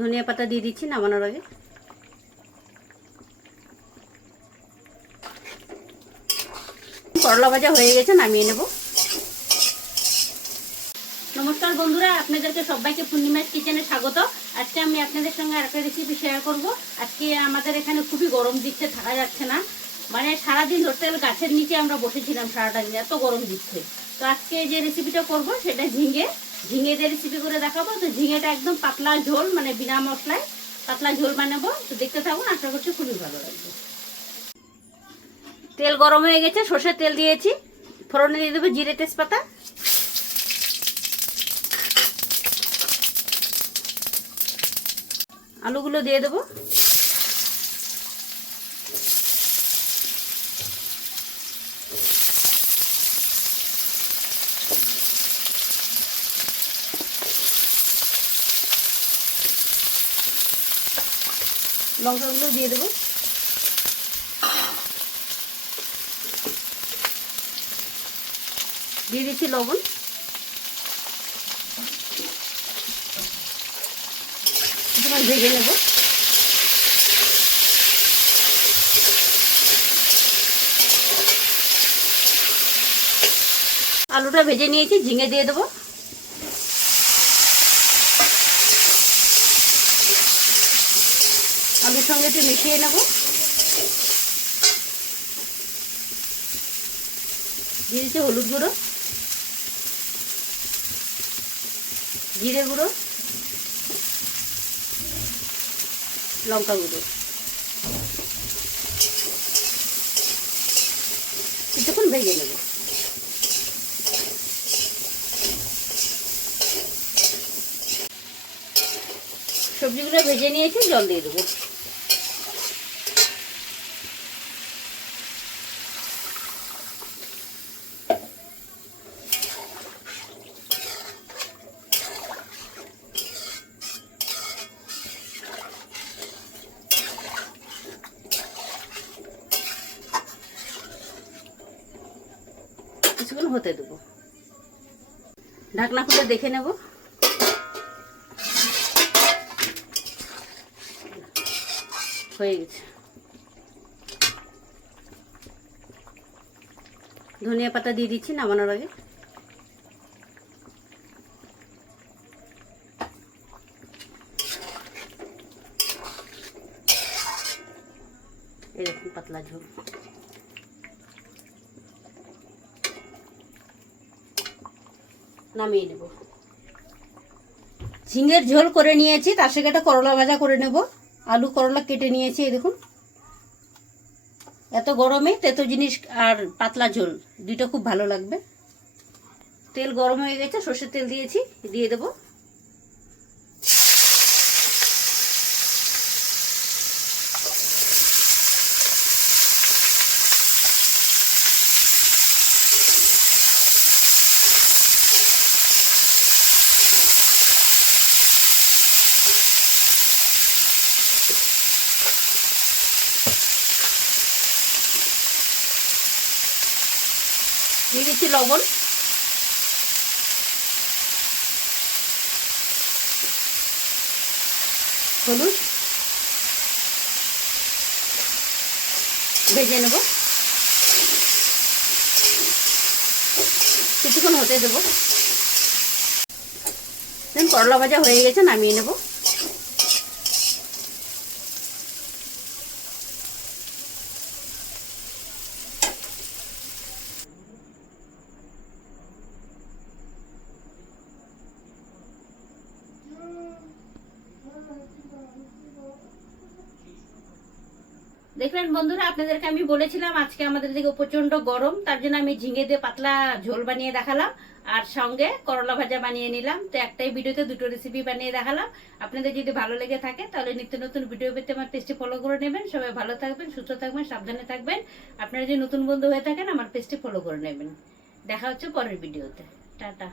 ধনিয়া পাতা দিয়ে দিচ্ছি নামানোর আগে। করলা ভাজা হয়ে গেছে, নামিয়ে নেব। নমস্কার বন্ধুরা, আপনাদেরকে সবাইকে পূর্ণিমাস কিচেনে স্বাগত। আজকে আমি আপনাদের সঙ্গে আরেকটা রেসিপি শেয়ার করব। আজকে আমাদের এখানে খুবই গরম দিচ্ছে, থাকা যাচ্ছে না। মানে সারাদিন ধরতে গেলে গাছের নিচে আমরা বসেছিলাম সারাটা দিন, এত গরম দিচ্ছে। তো আজকে যে রেসিপিটা করব সেটা ঝিঙে দিয়ে রেসিপি করে দেখাবো। তো ঝিঙেটা একদম পাতলা ঝোল, মানে বিনা মশলায় পাতলা ঝোল বানাবো। তো দেখতে থাকুন, আশা করছি খুবই ভালো লাগবে। তেল গরম হয়ে গেছে, সর্ষের তেল দিয়েছি। ফোড়নে দিয়ে দেবো জিরে তেজপাতা, আলুগুলো দিয়ে দেবো। লঙ্কাগুলো দিয়ে দেবো। দিয়ে দিচ্ছি লবণ। ভেজে নেব। আলুটা ভেজে নিয়েছি, ঝিঙে দিয়ে দেবো। আলুর সঙ্গে একটু মিশিয়ে নেব। দিয়ে দিচ্ছি হলুদ গুঁড়ো, জিরে গুঁড়ো, লঙ্কা গুঁড়ো। কিছুক্ষণ ভেজে নেব। সবজিগুলো ভেজে নিয়েছি, জল দিয়ে দেবো। কিছুক্ষণ হতে দেবো। ঢাকনা খুলে দেখে নেব। হয়ে গেছে। ধনিয়া পাতা দিয়ে দিচ্ছি নামানোর আগে। এরকম পাতলা ঝোল। নামিয়ে নেব। ঝিঙের ঝোল করে নিয়েছি, তার সঙ্গে একটা করলা ভাজা করে নেব। আলু করলা কেটে নিয়েছি, এই দেখুন। এত গরমে তেতো জিনিস আর পাতলা ঝোল দুইটা খুব ভালো লাগবে। তেল গরম হয়ে গেছে, সর্ষের তেল দিয়েছি, দিয়ে দেব। দিয়ে দিচ্ছি লবণ, হলুদ, ভেজে নেব। কিছুক্ষণ হতে দেবো। করলা ভাজা হয়ে গেছে, নামিয়ে নেব। দেখলেন বন্ধুরা, আপনাদেরকে আমি বলেছিলাম আজকে আমাদের দিকে প্রচন্ড গরম, তার জন্য আমি ঝিঙে দিয়ে পাতলা ঝোল বানিয়ে দেখালাম, আর সঙ্গে করলা ভাজা বানিয়ে নিলাম। তো একটাই ভিডিওতে দুটো রেসিপি বানিয়ে দেখালাম। আপনাদের যদি ভালো লেগে থাকে তাহলে নিত্য নতুন ভিডিও পেতে আমার পেজটি ফলো করে নেবেন। সবাই ভালো থাকবেন, সুস্থ থাকবেন, সাবধানে থাকবেন। আপনারা যদি নতুন বন্ধু হয়ে থাকেন আমার পেজটি ফলো করে নেবেন। দেখা হচ্ছে পরের ভিডিওতে। টাটা।